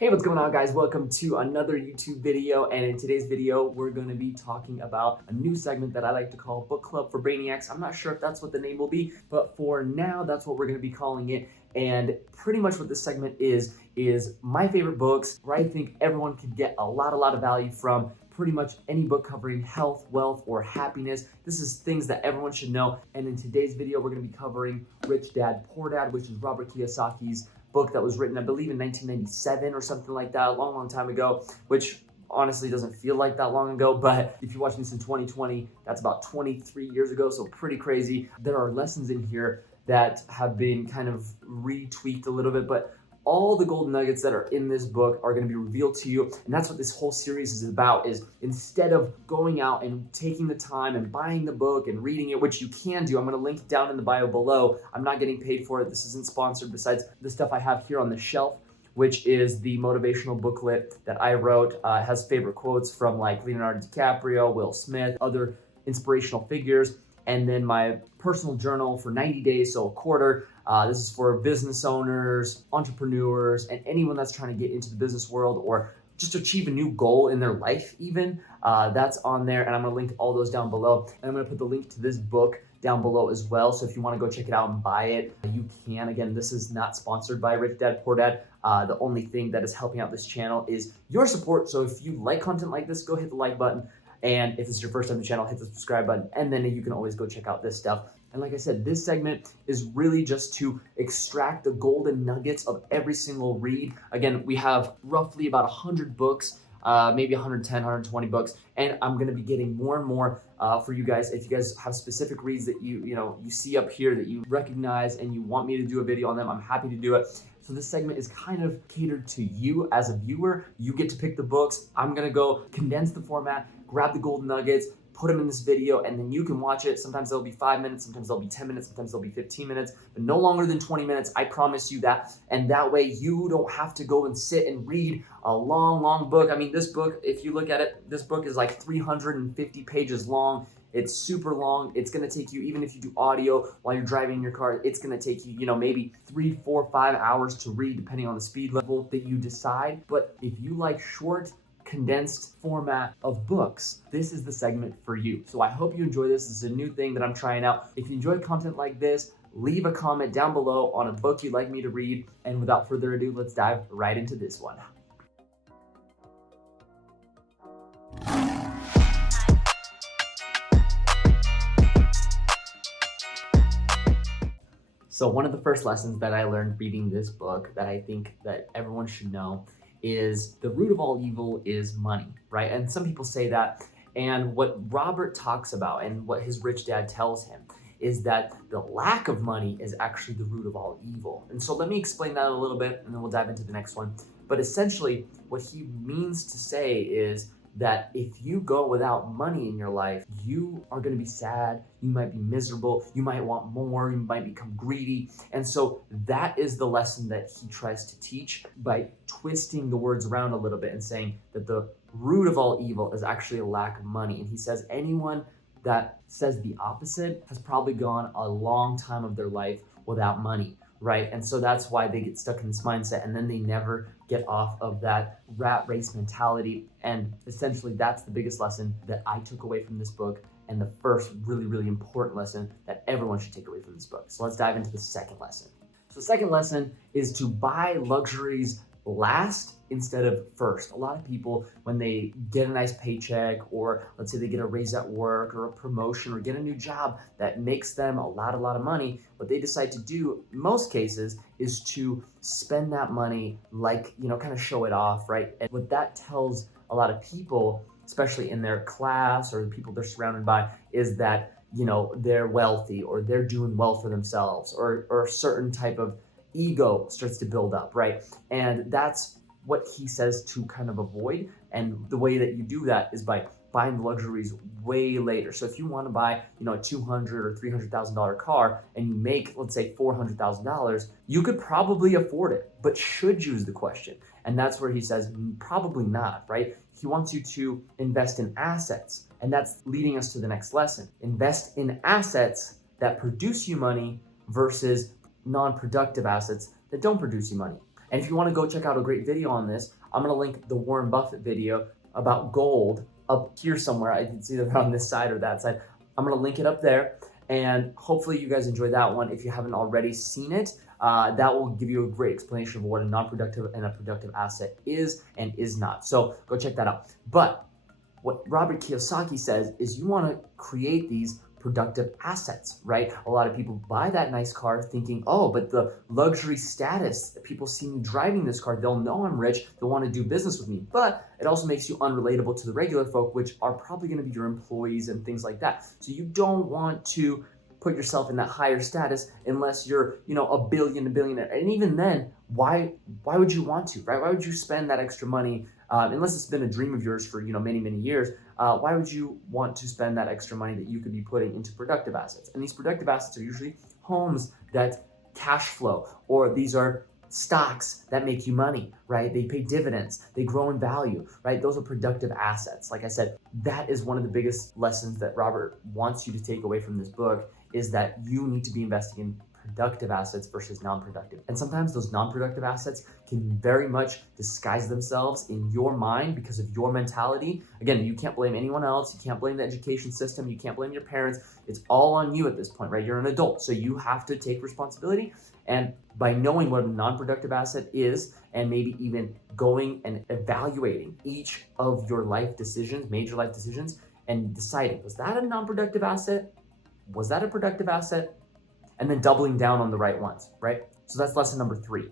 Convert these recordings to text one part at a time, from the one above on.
Hey, what's going on, guys? Welcome to another YouTube video, and in today's video we're going to be talking about a new segment that I like to call Book Club for Brainiacs. I'm not sure if that's what the name will be, but for now that's what we're going to be calling it. And pretty much what this segment is my favorite books where I think everyone could get a lot of value from. Pretty much any book covering health, wealth, or happiness. This is things that everyone should know. And in today's video, we're going to be covering Rich Dad, Poor Dad, which is Robert Kiyosaki's book that was written, I believe, in 1997 or something like that, a long time ago, which honestly doesn't feel like that long ago, but if you're watching this in 2020, that's about 23 years ago, so pretty crazy. There are lessons in here that have been kind of retweaked a little bit, but all the golden nuggets that are in this book are going to be revealed to you. And that's what this whole series is about, is instead of going out and taking the time and buying the book and reading it, which you can do, I'm going to link it down in the bio below. I'm not getting paid for it. This isn't sponsored besides the stuff I have here on the shelf, which is the motivational booklet that I wrote. It has favorite quotes from like Leonardo DiCaprio, Will Smith, other inspirational figures. And then my personal journal for 90 days, so a quarter. This is for business owners, entrepreneurs, and anyone that's trying to get into the business world or just achieve a new goal in their life even. That's on there, and I'm going to link all those down below. And I'm going to put the link to this book down below as well, so if you want to go check it out and buy it, you can. Again, this is not sponsored by Rich Dad, Poor Dad. The only thing that is helping out this channel is your support, so if you like content like this, go hit the like button. And if this is your first time on the channel, hit the subscribe button, and then you can always go check out this stuff. And like I said, this segment is really just to extract the golden nuggets of every single read. Again, we have roughly about 100 books, maybe 110, 120 books, and I'm going to be getting more and more for you guys. If you guys have specific reads that you see up here that you recognize and you want me to do a video on them, I'm happy to do it. So this segment is kind of catered to you as a viewer. You get to pick the books. I'm going to go condense the format, grab the golden nuggets, put them in this video, and then you can watch it. Sometimes they'll be 5 minutes, sometimes they'll be 10 minutes, sometimes they'll be 15 minutes, but no longer than 20 minutes. I promise you that. And that way you don't have to go and sit and read a long book. I mean, this book, if you look at it, this book is like 350 pages long. It's super long. It's going to take you, even if you do audio while you're driving in your car, it's going to take you, maybe 3, 4, 5 hours to read, depending on the speed level that you decide. But if you like short, condensed format of books, this is the segment for you. So I hope you enjoy this. This is a new thing that I'm trying out. If you enjoy content like this, leave a comment down below on a book you'd like me to read. And without further ado, let's dive right into this one. So one of the first lessons that I learned reading this book that I think that everyone should know is the root of all evil is money, right? And some people say that, and what Robert talks about and what his rich dad tells him is that the lack of money is actually the root of all evil. And so let me explain that a little bit, and then we'll dive into the next one. But essentially, what he means to say is that if you go without money in your life, you are going to be sad, you might be miserable, you might want more, you might become greedy. And so that is the lesson that he tries to teach by twisting the words around a little bit and saying that the root of all evil is actually a lack of money. And he says anyone that says the opposite has probably gone a long time of their life without money, right? And so that's why they get stuck in this mindset, and then they never get off of that rat race mentality. And essentially that's the biggest lesson that I took away from this book, and the first really important lesson that everyone should take away from this book. So let's dive into the second lesson. So the second lesson is to buy luxuries last instead of first. A lot of people, when they get a nice paycheck, or let's say they get a raise at work or a promotion or get a new job that makes them a lot of money, what they decide to do in most cases is to spend that money like, kind of show it off, right? And what that tells a lot of people, especially in their class or the people they're surrounded by, is that, they're wealthy or they're doing well for themselves, or a certain type of ego starts to build up, right? And that's what he says to kind of avoid. And the way that you do that is by buying luxuries way later. So if you want to buy, a $200,000 or $300,000 car and you make, let's say, $400,000, you could probably afford it. But should you is the question. And that's where he says probably not, right? He wants you to invest in assets. And that's leading us to the next lesson. Invest in assets that produce you money versus non-productive assets that don't produce you money. And if you want to go check out a great video on this, I'm going to link the Warren Buffett video about gold up here somewhere. It's either on this side or that side. I'm going to link it up there. And hopefully you guys enjoy that one. If you haven't already seen it, that will give you a great explanation of what a non-productive and a productive asset is and is not. So go check that out. But what Robert Kiyosaki says is you want to create these productive assets, right? A lot of people buy that nice car thinking, oh, but the luxury status, people see me driving this car, they'll know I'm rich, they'll want to do business with me. But it also makes you unrelatable to the regular folk, which are probably going to be your employees and things like that. So you don't want to put yourself in that higher status unless you're, a billionaire. And even then, why would you want to, right? Why would you spend that extra money unless it's been a dream of yours for, many, many years? Why would you want to spend that extra money that you could be putting into productive assets? And these productive assets are usually homes that cash flow, or these are stocks that make you money, right? They pay dividends, they grow in value, right? Those are productive assets. Like I said, that is one of the biggest lessons that Robert wants you to take away from this book, is that you need to be investing in productive assets versus non-productive. And sometimes those non-productive assets can very much disguise themselves in your mind because of your mentality. Again, you can't blame anyone else. You can't blame the education system. You can't blame your parents. It's all on you at this point, right? You're an adult, so you have to take responsibility. And by knowing what a non-productive asset is, and maybe even going and evaluating each of your life decisions, major life decisions, and deciding, was that a non-productive asset? Was that a productive asset? And then doubling down on the right ones, right? So that's lesson number 3.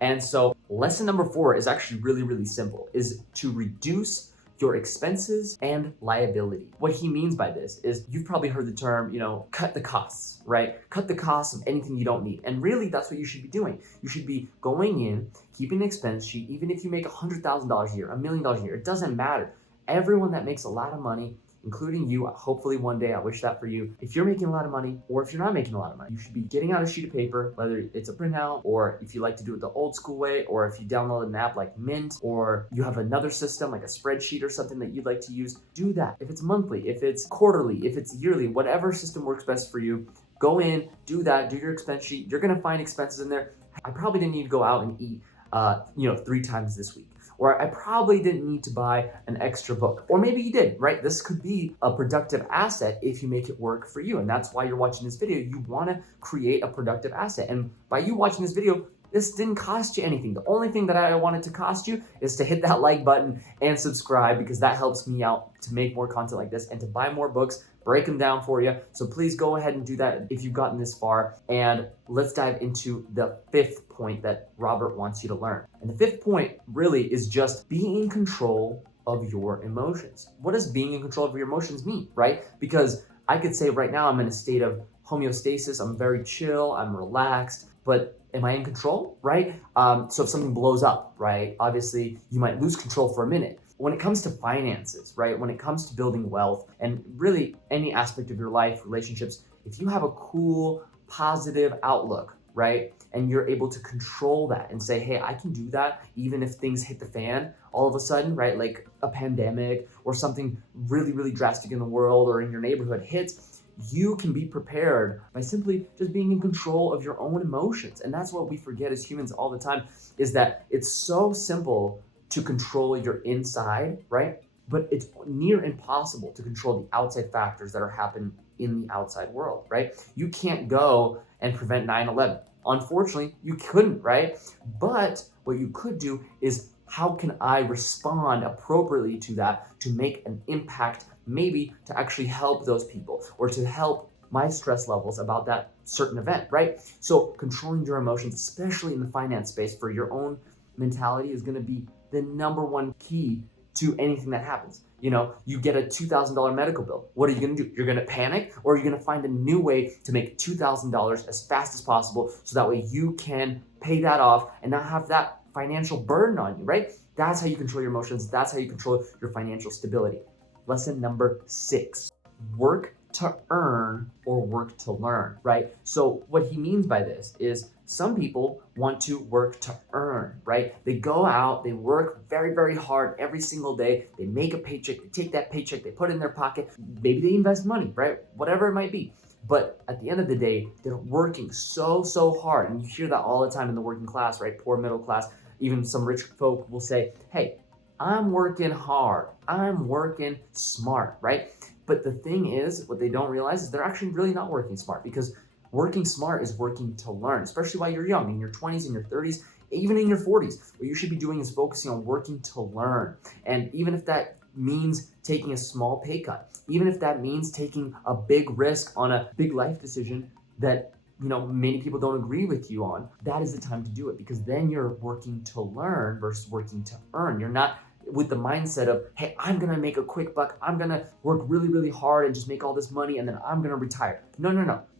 And so lesson number 4 is actually really, really simple, is to reduce your expenses and liability. What he means by this is, you've probably heard the term, cut the costs, right? Cut the costs of anything you don't need. And really, that's what you should be doing. You should be going in, keeping an expense sheet, even if you make $100,000 a year, $1 million a year, it doesn't matter. Everyone that makes a lot of money, including you, hopefully one day, I wish that for you. If you're making a lot of money, or if you're not making a lot of money, you should be getting out a sheet of paper, whether it's a printout, or if you like to do it the old school way, or if you download an app like Mint, or you have another system like a spreadsheet or something that you'd like to use, do that. If it's monthly, if it's quarterly, if it's yearly, whatever system works best for you, go in, do that, do your expense sheet. You're gonna find expenses in there. I probably didn't need to go out and eat 3 times this week. Or I probably didn't need to buy an extra book. Or maybe you did, right? This could be a productive asset if you make it work for you. And that's why you're watching this video. You want to create a productive asset. And by you watching this video, this didn't cost you anything. The only thing that I wanted to cost you is to hit that like button and subscribe, because that helps me out to make more content like this and to buy more books, break them down for you. So please go ahead and do that if you've gotten this far. And let's dive into the 5th point that Robert wants you to learn. And the 5th point really is just being in control of your emotions. What does being in control of your emotions mean, right? Because I could say right now I'm in a state of homeostasis. I'm very chill, I'm relaxed, but am I in control, right? So if something blows up, right? Obviously you might lose control for a minute. When it comes to finances, right? When it comes to building wealth and really any aspect of your life, relationships, if you have a cool, positive outlook, right? And you're able to control that and say, hey, I can do that even if things hit the fan all of a sudden, right? Like a pandemic or something really, really drastic in the world or in your neighborhood hits, you can be prepared by simply just being in control of your own emotions. And that's what we forget as humans all the time, is that it's so simple to control your inside, right? But it's near impossible to control the outside factors that are happening in the outside world, right? You can't go and prevent 9/11. Unfortunately, you couldn't, right? But what you could do is, how can I respond appropriately to that to make an impact, maybe to actually help those people or to help my stress levels about that certain event, right? So controlling your emotions, especially in the finance space for your own mentality, is gonna be the number one key to anything that happens. You get a $2,000 medical bill. What are you gonna do? You're gonna panic, or you're gonna find a new way to make $2,000 as fast as possible so that way you can pay that off and not have that financial burden on you, right? That's how you control your emotions. That's how you control your financial stability. Lesson number 6, work to earn or work to learn, right? So what he means by this is, some people want to work to earn, right? They go out, they work very, very hard every single day. They make a paycheck, they take that paycheck, they put it in their pocket. Maybe they invest money, right? Whatever it might be. But at the end of the day, they're working so hard. And you hear that all the time in the working class, right? Poor middle class. Even some rich folk will say, hey, I'm working hard, I'm working smart, right? But the thing is, what they don't realize is they're actually really not working smart, because working smart is working to learn, especially while you're young, in your 20s, in your 30s, even in your 40s. What you should be doing is focusing on working to learn. And even if that means taking a small pay cut, even if that means taking a big risk on a big life decision that many people don't agree with you on, that is the time to do it, because then you're working to learn versus working to earn. You're not with the mindset of, hey, I'm gonna make a quick buck, I'm gonna work really, really hard and just make all this money and then I'm gonna retire. No.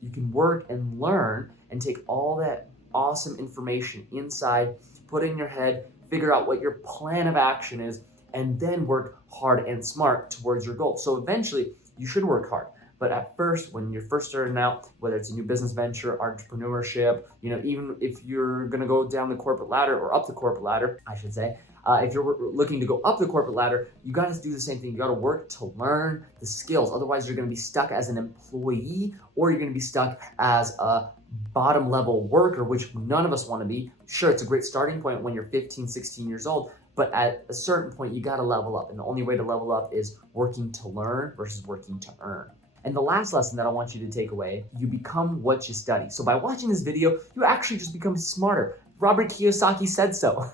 You can work and learn and take all that awesome information inside, put it in your head, figure out what your plan of action is, and then work hard and smart towards your goal. So eventually, you should work hard. But at first, when you're first starting out, whether it's a new business venture, entrepreneurship, even if you're gonna go down the corporate ladder or up the corporate ladder, I should say, if you're looking to go up the corporate ladder, you gotta do the same thing. You gotta work to learn the skills. Otherwise, you're gonna be stuck as an employee, or you're gonna be stuck as a bottom level worker, which none of us wanna be. Sure, it's a great starting point when you're 15, 16 years old, but at a certain point, you gotta level up. And the only way to level up is working to learn versus working to earn. And the last lesson that I want you to take away, you become what you study. So by watching this video, you actually just become smarter. Robert Kiyosaki said so.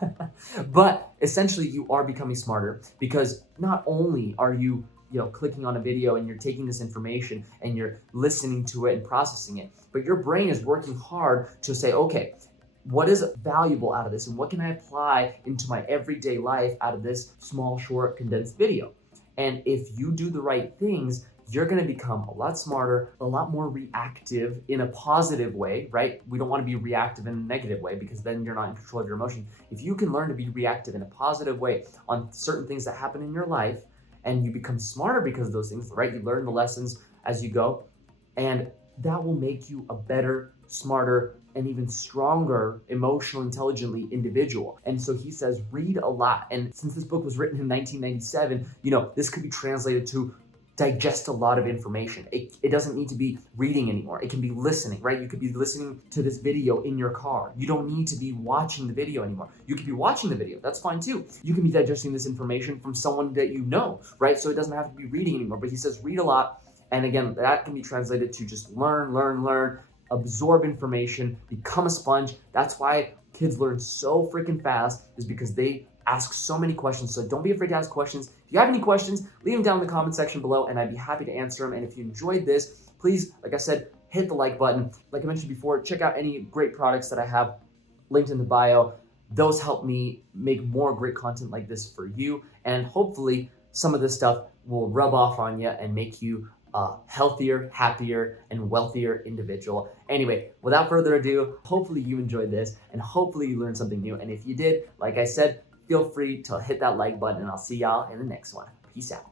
But essentially, you are becoming smarter, because not only are you clicking on a video and you're taking this information and you're listening to it and processing it, but your brain is working hard to say, okay, what is valuable out of this and what can I apply into my everyday life out of this small, short, condensed video? And if you do the right things, you're gonna become a lot smarter, a lot more reactive in a positive way, right? We don't wanna be reactive in a negative way, because then you're not in control of your emotion. If you can learn to be reactive in a positive way on certain things that happen in your life, and you become smarter because of those things, right? You learn the lessons as you go, and that will make you a better, smarter, and even stronger, emotionally intelligently individual. And so he says, read a lot. And since this book was written in 1997, this could be translated to digest a lot of information. It doesn't need to be reading anymore. It can be listening, right? You could be listening to this video in your car. You don't need to be watching the video anymore. You could be watching the video. That's fine too. You can be digesting this information from someone that you know, right? So it doesn't have to be reading anymore. But he says read a lot. And again, that can be translated to just learn, absorb information, become a sponge. That's why kids learn so freaking fast, is because they ask so many questions. So don't be afraid to ask questions. If you have any questions, leave them down in the comment section below and I'd be happy to answer them. And if you enjoyed this, please, like I said, hit the like button. Like I mentioned before, check out any great products that I have linked in the bio. Those help me make more great content like this for you. And hopefully some of this stuff will rub off on you and make you a healthier, happier, and wealthier individual. Anyway, without further ado, hopefully you enjoyed this and hopefully you learned something new. And if you did, like I said, feel free to hit that like button and I'll see y'all in the next one. Peace out.